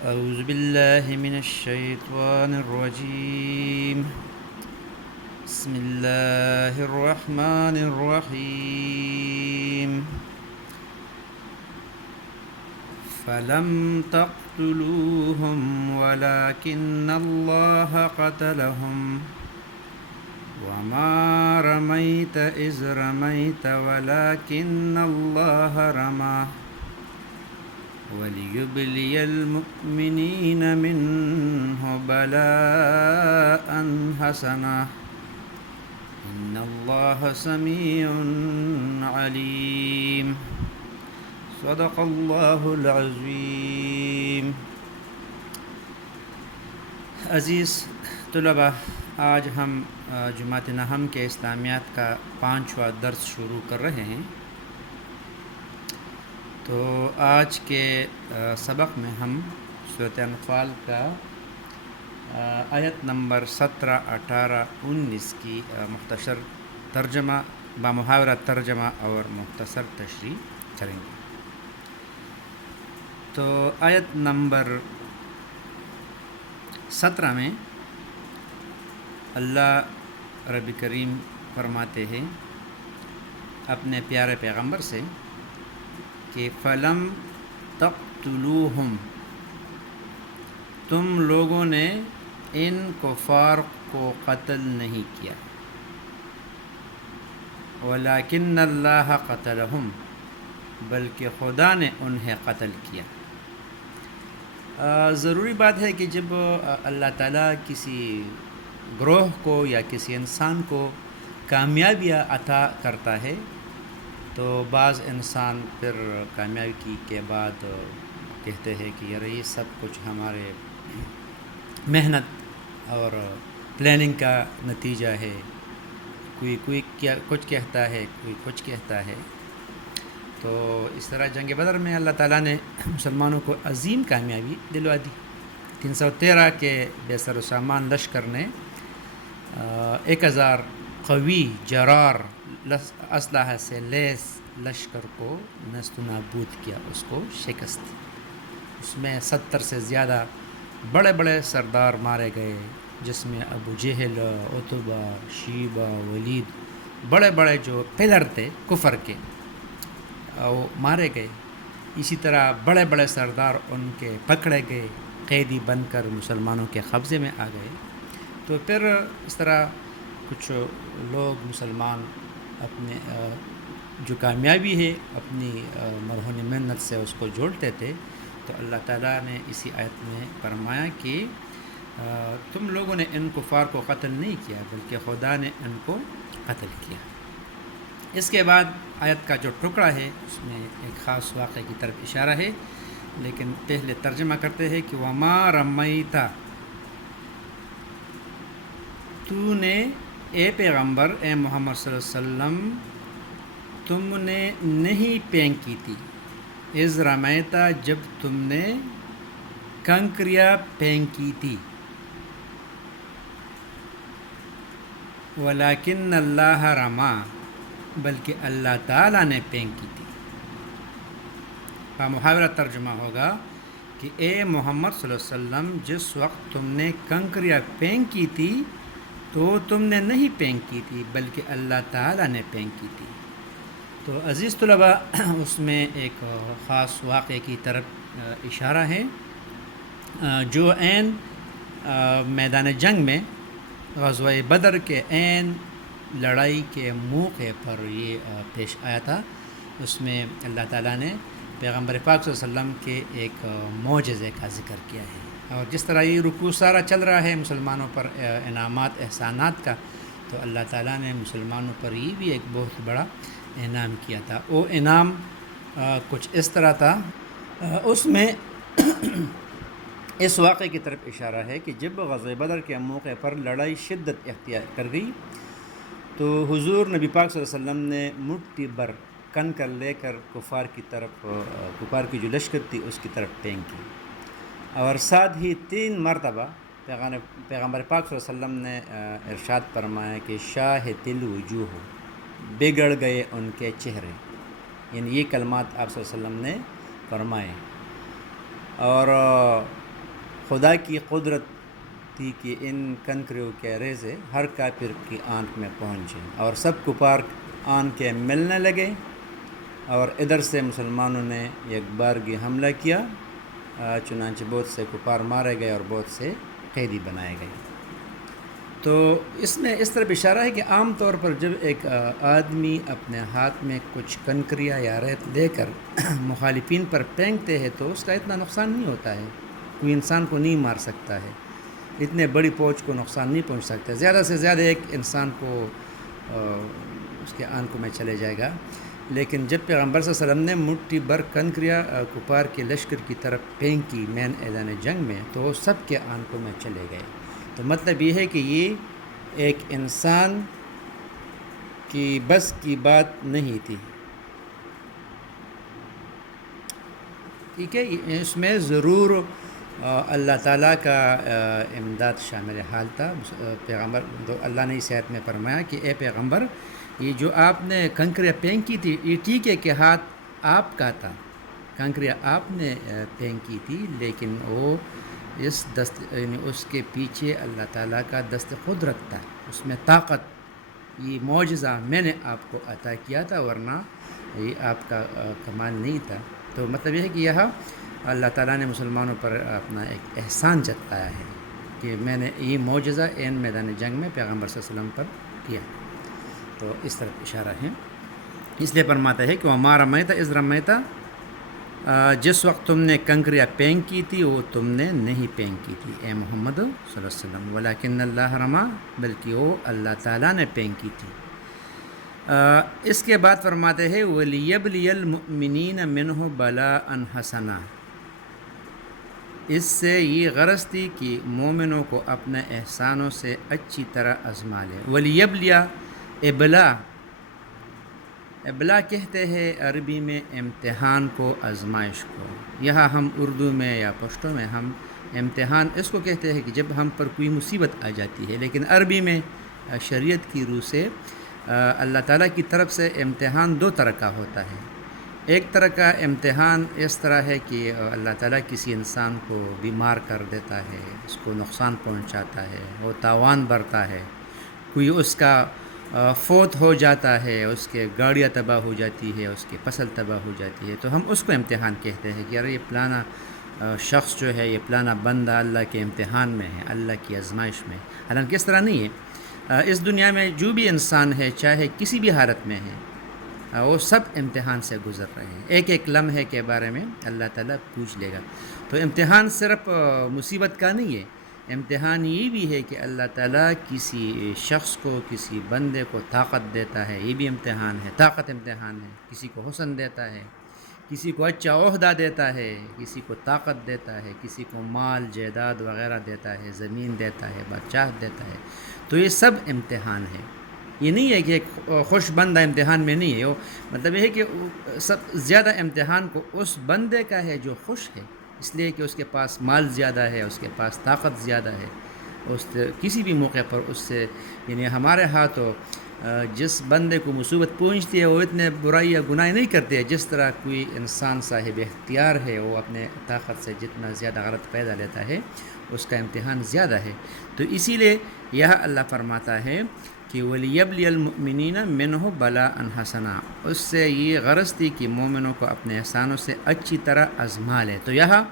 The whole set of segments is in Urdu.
أعوذ بالله من الشيطان الرجيم. بسم الله الرحمن الرحيم. فلم تقتلوهم ولكن الله قتلهم وما رميت إذ رميت ولكن الله رمى وليبلي المؤمنين منه بلاء حسنا إن الله سميع عليم. صدق اللہ العظیم. عزیز طلباء، آج ہم جماعت نحم کے اسلامیات کا 5واں درس شروع کر رہے ہیں. تو آج کے سبق میں ہم سورۃ انفال کا آیت نمبر 17، 18، 19 کی مختصر ترجمہ، بامحاورہ ترجمہ اور مختصر تشریح کریں گے. تو آیت نمبر 17 میں اللہ رب کریم فرماتے ہیں اپنے پیارے پیغمبر سے کہ فلم تقتلوہم، تم لوگوں نے ان کفار کو قتل نہیں کیا، ولیکن اللہ قتلہم، بلکہ خدا نے انہیں قتل کیا. ضروری بات ہے کہ جب اللہ تعالیٰ کسی گروہ کو یا کسی انسان کو کامیابیاں عطا کرتا ہے تو بعض انسان پھر کامیابی کے بعد کہتے ہیں کہ یار یہ سب کچھ ہمارے محنت اور پلاننگ کا نتیجہ ہے. کوئی کچھ کہتا ہے، کوئی کچھ کہتا ہے. تو اس طرح جنگ بدر میں اللہ تعالیٰ نے مسلمانوں کو عظیم کامیابی دلوا دی. 313 کے بے سر و سامان لشکر نے 1000 قوی جرار اسلحہ سے لیس لشکر کو نیست و نابود کیا، اس کو شکست. اس میں 70 سے زیادہ بڑے بڑے سردار مارے گئے، جس میں ابو جہل، عتبہ، شیبہ، ولید، بڑے بڑے جو پلر تھے کفر کے، وہ مارے گئے. اسی طرح بڑے بڑے سردار ان کے پکڑے گئے، قیدی بن کر مسلمانوں کے قبضے میں آ گئے. تو پھر اس طرح کچھ لوگ مسلمان اپنے جو کامیابی ہے اپنی مرہون محنت سے اس کو جوڑتے تھے. تو اللہ تعالیٰ نے اسی آیت میں فرمایا کہ تم لوگوں نے ان کفار کو قتل نہیں کیا بلکہ خدا نے ان کو قتل کیا. اس کے بعد آیت کا جو ٹکڑا ہے اس میں ایک خاص واقعے کی طرف اشارہ ہے، لیکن پہلے ترجمہ کرتے ہیں کہ وما رمیتا، تو نے اے پیغمبر، اے محمد صلی اللہ علیہ وسلم، تم نے نہیں پھینک کی تھی، اذ رمیتا، جب تم نے کنکریاں پھینکی تھی، ولیکن اللہ رما، بلکہ اللہ تعالیٰ نے پھینکی تھی. محاورہ ترجمہ ہوگا کہ اے محمد صلی اللہ علیہ وسلم، جس وقت تم نے کنکریاں پھینکی تھی تو تم نے نہیں پھینکی تھی بلکہ اللہ تعالیٰ نے پھینکی تھی. تو عزیز طلباء، اس میں ایک خاص واقعے کی طرف اشارہ ہے جو عین میدان جنگ میں غزوہ بدر کے عین لڑائی کے موقع پر یہ پیش آیا تھا. اس میں اللہ تعالیٰ نے پیغمبر پاک صلی اللہ علیہ وسلم کے ایک معجزے کا ذکر کیا ہے. اور جس طرح یہ رکوع سارا چل رہا ہے مسلمانوں پر انعامات احسانات کا، تو اللہ تعالیٰ نے مسلمانوں پر یہ بھی ایک بہت بڑا انعام کیا تھا. وہ انعام کچھ اس طرح تھا، اس میں اس واقعے کی طرف اشارہ ہے کہ جب غزوہ بدر کے موقع پر لڑائی شدت اختیار کر گئی تو حضور نبی پاک صلی اللہ علیہ وسلم نے مٹھی بھر کنکر لے کر کفار کی جو لشکر تھی اس کی طرف پھینکی، اور ساتھ ہی 3 مرتبہ پیغمبر پاک صلی اللہ علیہ وسلم نے ارشاد فرمایا کہ شاہت الوجوہ، بگڑ گئے ان کے چہرے. یعنی یہ کلمات آپ صلی اللہ علیہ وسلم نے فرمائے. اور خدا کی قدرت تھی کہ ان کنکریوں کے ریزے ہر کافر کی آنکھ میں پہنچیں اور سب کفار آن کے ملنے لگے، اور ادھر سے مسلمانوں نے ایک بارگی حملہ کیا، چنانچہ بہت سے کفار مارے گئے اور بہت سے قیدی بنائے گئے۔ تو اس میں اس طرح اشارہ ہے کہ عام طور پر جب ایک آدمی اپنے ہاتھ میں کچھ کنکریاں یا ریت لے کر مخالفین پر پھینکتے ہیں تو اس کا اتنا نقصان نہیں ہوتا ہے، کوئی انسان کو نہیں مار سکتا ہے، اتنے بڑی فوج کو نقصان نہیں پہنچ سکتا، زیادہ سے زیادہ ایک انسان کو اس کے آنکھوں میں چلے جائے گا۔ لیکن جب پیغمبر صلی اللہ علیہ وسلم نے مٹھی بھر کنکریاں کفار کے لشکر کی طرف پھینکی مین میدان جنگ میں تو وہ سب کے آنکھوں میں چلے گئے۔ تو مطلب یہ ہے کہ یہ ایک انسان کی بس کی بات نہیں تھی، ٹھیک ہے، اس میں ضرور اللہ تعالیٰ کا امداد شامل حال تھا۔ پیغمبر تو اللہ نے اس آیت میں فرمایا کہ اے پیغمبر، یہ جو آپ نے کنکریاں پھینکی تھی یہ ٹھیک ہے کہ ہاتھ آپ کا تھا، کنکریاں آپ نے پھینکی تھی، لیکن وہ یعنی اس کے پیچھے اللہ تعالیٰ کا دست قدرت تھا، اس میں طاقت، یہ معجزہ میں نے آپ کو عطا کیا تھا، ورنہ یہ آپ کا کمال نہیں تھا۔ تو مطلب یہ ہے کہ یہاں اللہ تعالیٰ نے مسلمانوں پر اپنا ایک احسان جتایا ہے کہ میں نے یہ معجزہ عین میدان جنگ میں پیغمبر صلی اللہ علیہ وسلم پر کیا۔ تو اس طرف اشارہ ہے، اس لیے فرماتا ہے کہ وما رمیت اذ رمیت، جس وقت تم نے کنکریاں پھینکی تھی وہ تم نے نہیں پھینکی تھی اے محمد صلی اللہ علیہ وسلم، ولکن اللہ رما، بلکہ وہ اللہ تعالیٰ نے پھینکی تھی۔ اس کے بعد فرماتے ہیں وَلِيَبْلِيَ الْمُؤْمِنِينَ مِنْهُ بَلَاءً حَسَنًا، اس سے یہ غرض تھی کہ مومنوں کو اپنے احسانوں سے اچھی طرح آزما لے۔ وَلِيَبْلِيَ ابلا کہتے ہیں عربی میں امتحان کو، آزمائش کو، یہاں ہم اردو میں یا پشتو میں ہم امتحان اس کو کہتے ہیں کہ جب ہم پر کوئی مصیبت آ جاتی ہے، لیکن عربی میں شریعت کی روح سے اللہ تعالیٰ کی طرف سے امتحان دو طرح کا ہوتا ہے۔ ایک طرح کا امتحان اس طرح ہے کہ اللہ تعالیٰ کسی انسان کو بیمار کر دیتا ہے، اس کو نقصان پہنچاتا ہے، وہ تاوان برتا ہے، کوئی اس کا فوت ہو جاتا ہے، اس کے گاڑیاں تباہ ہو جاتی ہے، اس کی فصل تباہ ہو جاتی ہے، تو ہم اس کو امتحان کہتے ہیں کہ یار یہ فلانا شخص جو ہے، یہ فلانا بندہ اللہ کے امتحان میں ہے، اللہ کی آزمائش میں۔ حالانکہ اس طرح نہیں ہے، اس دنیا میں جو بھی انسان ہے چاہے کسی بھی حالت میں ہے، وہ سب امتحان سے گزر رہے ہیں، ایک ایک لمحے کے بارے میں اللہ تعالیٰ پوچھ لے گا۔ تو امتحان صرف مصیبت کا نہیں ہے، امتحان یہ بھی ہے کہ اللہ تعالیٰ کسی شخص کو، کسی بندے کو طاقت دیتا ہے، یہ بھی امتحان ہے، طاقت امتحان ہے، کسی کو حسن دیتا ہے، کسی کو اچھا عہدہ دیتا ہے، کسی کو طاقت دیتا ہے، کسی کو مال جائیداد وغیرہ دیتا ہے، زمین دیتا ہے، بادشاہت دیتا ہے، تو یہ سب امتحان ہے۔ یہ نہیں ہے کہ ایک خوش بندہ امتحان میں نہیں ہے، وہ مطلب یہ ہے کہ سب زیادہ امتحان کو اس بندے کا ہے جو خوش ہے، اس لیے کہ اس کے پاس مال زیادہ ہے، اس کے پاس طاقت زیادہ ہے، اس کسی بھی موقع پر اس سے، یعنی ہمارے ہاتھوں جس بندے کو مصیبت پہنچتی ہے وہ اتنے برائی یا گناہ نہیں کرتے ہیں جس طرح کوئی انسان صاحب اختیار ہے وہ اپنے طاقت سے جتنا زیادہ غلط پیدا لیتا ہے اس کا امتحان زیادہ ہے۔ تو اسی لیے یہ اللہ فرماتا ہے کہ وَلِيَبْلِيَ الْمُؤْمِنِينَ مِنْهُ بَلَاءً حَسَنًا، اس سے یہ غرض تھی کہ مومنوں کو اپنے احسانوں سے اچھی طرح آزما لے۔ تو یہاں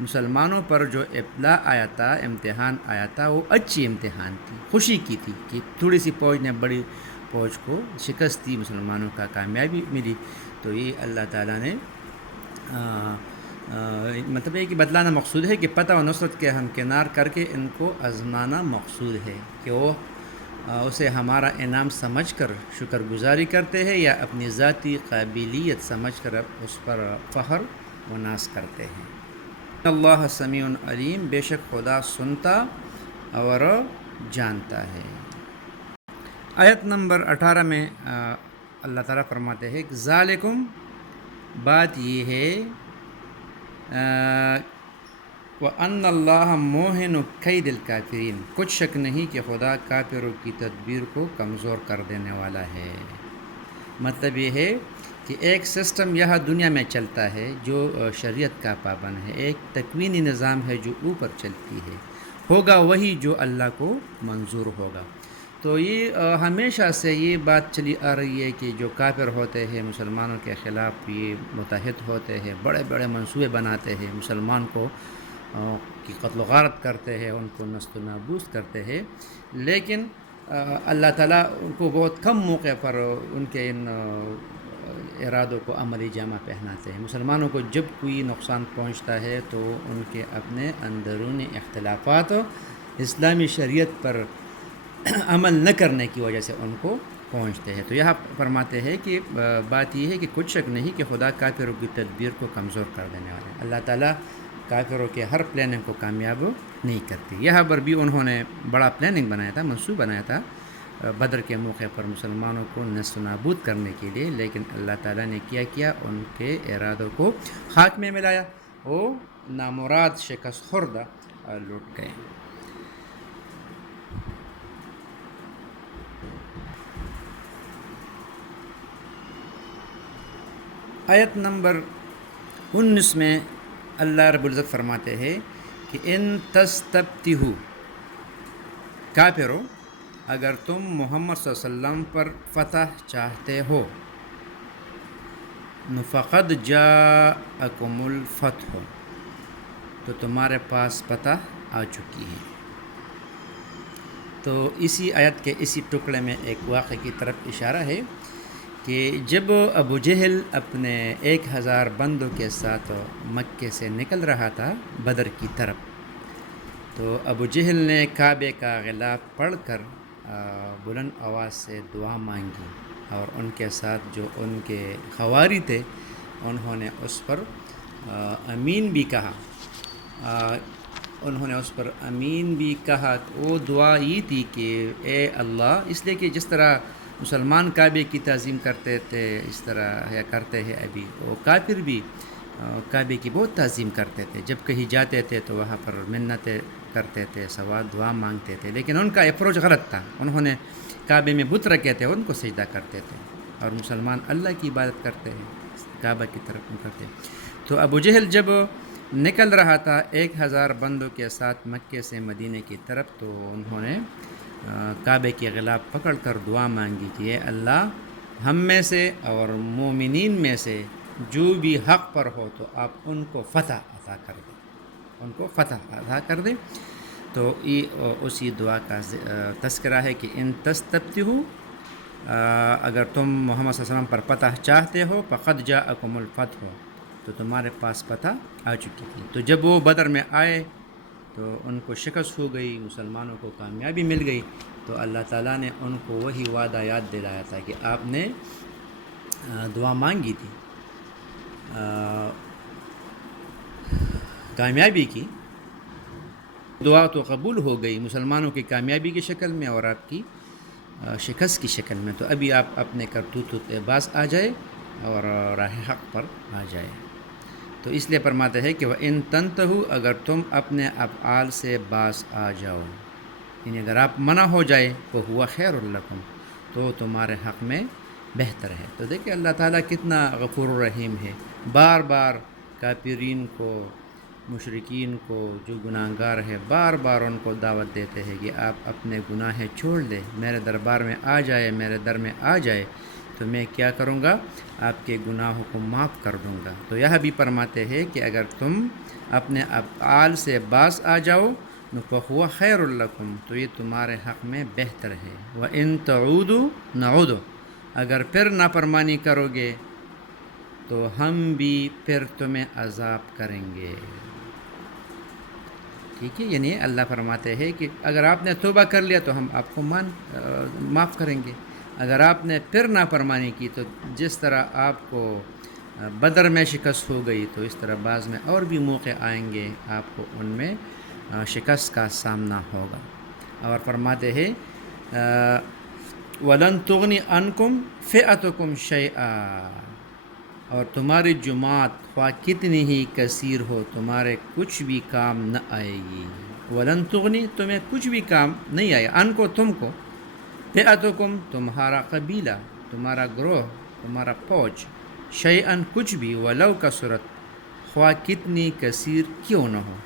مسلمانوں پر جو ابتلا آیا تھا، امتحان آیا تھا، وہ اچھی امتحان تھی، خوشی کی تھی کہ تھوڑی سی فوج نے بڑی فوج کو شکست دی، مسلمانوں کا کامیابی ملی۔ تو یہ اللہ تعالیٰ نے مطلب یہ کہ بتلانا مقصود ہے کہ پتہ و نصرت کے ہمکنار کر کے ان کو آزمانا مقصود ہے کہ وہ اسے ہمارا انعام سمجھ کر شکر گزاری کرتے ہیں یا اپنی ذاتی قابلیت سمجھ کر اس پر فخر و ناز کرتے ہیں۔ اللہ سمیع علیم، بے شک خدا سنتا اور جانتا ہے۔ آیت نمبر 18 میں اللہ تعالیٰ فرماتے ہیں کہ ذالکم، بات یہ ہے وَأَنَّ اللَّهَ مُوهِنُ كَيْدِ الْكَافِرِينَ، کچھ شک نہیں کہ خدا کافروں کی تدبیر کو کمزور کر دینے والا ہے۔ مطلب یہ ہے کہ ایک سسٹم یہاں دنیا میں چلتا ہے جو شریعت کا پابند ہے، ایک تکوینی نظام ہے جو اوپر چلتی ہے، ہوگا وہی جو اللہ کو منظور ہوگا۔ تو یہ ہمیشہ سے یہ بات چلی آ رہی ہے کہ جو کافر ہوتے ہیں مسلمانوں کے خلاف یہ متحد ہوتے ہیں، بڑے بڑے منصوبے بناتے ہیں، مسلمان کو کی قتل و غارت کرتے ہیں، ان کو نست و نابود کرتے ہیں، لیکن اللہ تعالیٰ ان کو بہت کم موقع پر ان کے ان ارادوں کو عملی جامہ پہناتے ہیں۔ مسلمانوں کو جب کوئی نقصان پہنچتا ہے تو ان کے اپنے اندرونی اختلافات اسلامی شریعت پر عمل نہ کرنے کی وجہ سے ان کو پہنچتے ہیں۔ تو یہاں فرماتے ہیں کہ بات یہ ہے کہ کچھ شک نہیں کہ خدا کافروں کی تدبیر کو کمزور کر دینے والے ہیں۔ اللہ تعالیٰ کافروں کے ہر پلاننگ کو کامیاب نہیں کرتی۔ یہاں پر بھی انہوں نے بڑا پلاننگ بنایا تھا، منصوبہ بنایا تھا بدر کے موقع پر مسلمانوں کو نیست و نابود کرنے کے لیے، لیکن اللہ تعالیٰ نے کیا ان کے ارادوں کو خاک میں ملایا، وہ نامراد شکست خوردہ لوٹ گئے۔ آیت نمبر 19 میں اللہ رب العزت فرماتے ہیں کہ ان تستفتحوا، کافرو اگر تم محمد صلی اللہ علیہ وسلم پر فتح چاہتے ہو، فقد جاءکم الفتح، تو تمہارے پاس فتح آ چکی ہے۔ تو اسی آیت کے اسی ٹکڑے میں ایک واقعے کی طرف اشارہ ہے کہ جب ابو جہل اپنے 1000 بندوں کے ساتھ مکے سے نکل رہا تھا بدر کی طرف، تو ابو جہل نے کعبے کا غلاف پڑھ کر بلند آواز سے دعا مانگی، اور ان کے ساتھ جو ان کے خواری تھے انہوں نے اس پر امین بھی کہا، وہ دعا یہ تھی کہ اے اللہ، اس لیے کہ جس طرح مسلمان کعبے کی تعظیم کرتے تھے اس طرح یا کرتے ہیں ابھی، وہ کافر بھی کعبے کی بہت تعظیم کرتے تھے، جب کہیں جاتے تھے تو وہاں پر منتیں کرتے تھے، سوال دعا مانگتے تھے، لیکن ان کا اپروچ غلط تھا، انہوں نے کعبے میں بت رکھے تھے، ان کو سجدہ کرتے تھے، اور مسلمان اللہ کی عبادت کرتے ہیں، کعبہ کی طرف کرتے ہیں۔ تو ابو جہل جب نکل رہا تھا 1000 بندوں کے ساتھ مکے سے مدینے کی طرف، تو انہوں نے کعبے کے غلاف پکڑ کر دعا مانگی کہ اے اللہ، ہم میں سے اور مومنین میں سے جو بھی حق پر ہو تو آپ ان کو فتح عطا کر دیں، تو یہ اسی دعا کا تذکرہ ہے کہ ان تستفتحوا، اگر تم محمد صلی اللہ علیہ وسلم پر فتح چاہتے ہو، فقد جاءکم الفتح، تو تمہارے پاس فتح آ چکی تھی۔ تو جب وہ بدر میں آئے تو ان کو شکست ہو گئی، مسلمانوں کو کامیابی مل گئی، تو اللہ تعالیٰ نے ان کو وہی وعدہ یاد دلایا تھا کہ آپ نے دعا مانگی تھی کامیابی کی، دعا تو قبول ہو گئی مسلمانوں کی کامیابی کی شکل میں اور آپ کی شکست کی شکل میں، تو ابھی آپ اپنے کرتوتوں کے باز آ جائے اور راہ حق پر آ جائے۔ تو اس لیے فرماتے ہیں کہ وَإِن تَنْتَهُوا، اگر تم اپنے افعال سے باز آ جاؤ، یعنی اگر آپ منع ہو جائے فَهُوَ خَيْرٌ لَكُمْ، تو تمہارے حق میں بہتر ہے۔ تو دیکھیں اللہ تعالیٰ کتنا غفور الرحیم ہے، بار بار کافرین کو، مشرکین کو، جو گناہ گار ہے، بار بار ان کو دعوت دیتے ہیں کہ آپ اپنے گناہیں چھوڑ دیں، میرے دربار میں آ جائے، میرے در میں آ جائے، تو میں کیا کروں گا، آپ کے گناہوں کو معاف کر دوں گا۔ تو یہ بھی فرماتے ہیں کہ اگر تم اپنے افعال سے باز آ جاؤ فَهُوَ خَيْرٌ لَكُمْ، تو یہ تمہارے حق میں بہتر ہے۔ وَإِن تَعُودُوا نَعُودُ، اگر پھر نافرمانی کرو گے تو ہم بھی پھر تمہیں عذاب کریں گے۔ ٹھیک ہے، یعنی اللہ فرماتے ہیں کہ اگر آپ نے توبہ کر لیا تو ہم آپ کو معاف کریں گے، اگر آپ نے پھر نافرمانی کی تو جس طرح آپ کو بدر میں شکست ہو گئی، تو اس طرح بعض میں اور بھی موقع آئیں گے آپ کو ان میں شکست کا سامنا ہوگا۔ اور فرماتے ہیں وَلَن تُغْنِ عَنْكُمْ فِئَتُكُمْ شَيْئًا، اور تمہاری جماعت خواہ کتنی ہی کثیر ہو تمہارے کچھ بھی کام نہ آئے گی۔ وَلَن تُغْنِ، تمہیں کچھ بھی کام نہیں آئے، ان کو، تم کو، فِئَتُكُمْ، تمہارا قبیلہ، تمہارا گروہ، تمہارا فوج، شیئن کچھ بھی، ولو کا صورت، خواہ کتنی کثیر کیوں نہ ہو.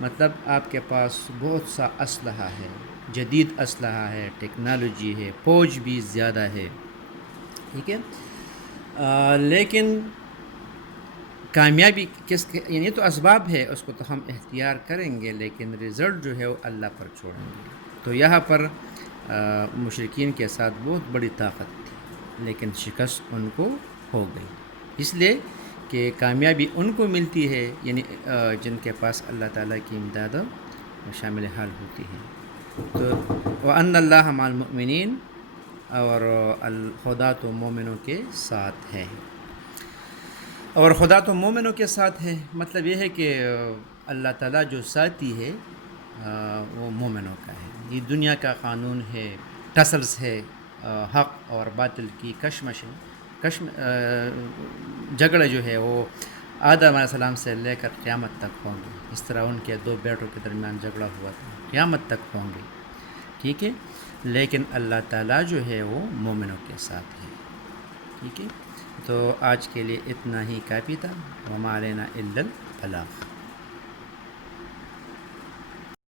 مطلب آپ کے پاس بہت سا اسلحہ ہے، جدید اسلحہ ہے، ٹیکنالوجی ہے، فوج بھی زیادہ ہے، ٹھیک ہے، لیکن کامیابی کس کے، یعنی تو اسباب ہے، اس کو تو ہم اختیار کریں گے، لیکن رزلٹ جو ہے وہ اللہ پر چھوڑیں گے. تو یہاں پر مشرکین کے ساتھ بہت بڑی طاقت تھی، لیکن شکست ان کو ہو گئی، اس لیے کہ کامیابی ان کو ملتی ہے، یعنی جن کے پاس اللہ تعالیٰ کی امداد شامل حال ہوتی ہے. تو وَأَنَّ اللَّهَ مَعَ الْمُؤْمِنِينَ، اور خدا تو مومنوں کے ساتھ ہے، اور خدا تو مومنوں کے ساتھ ہے. مطلب یہ ہے کہ اللہ تعالیٰ جو ساتھی ہے وہ مومنوں کا ہے. یہ دنیا کا قانون ہے، ٹسلس ہے، حق اور باطل کی کشمش جھگڑے جو ہے وہ آدم علیہ السلام سے لے کر قیامت تک ہوں گے. اس طرح ان کے دو بیٹوں کے درمیان جھگڑا ہوا تھا، قیامت تک ہوں گے، ٹھیک ہے، لیکن اللہ تعالیٰ جو ہے وہ مومنوں کے ساتھ ہے، ٹھیک ہے. تو آج کے لیے اتنا ہی کافی تھا. وما علینا الا البلاغ.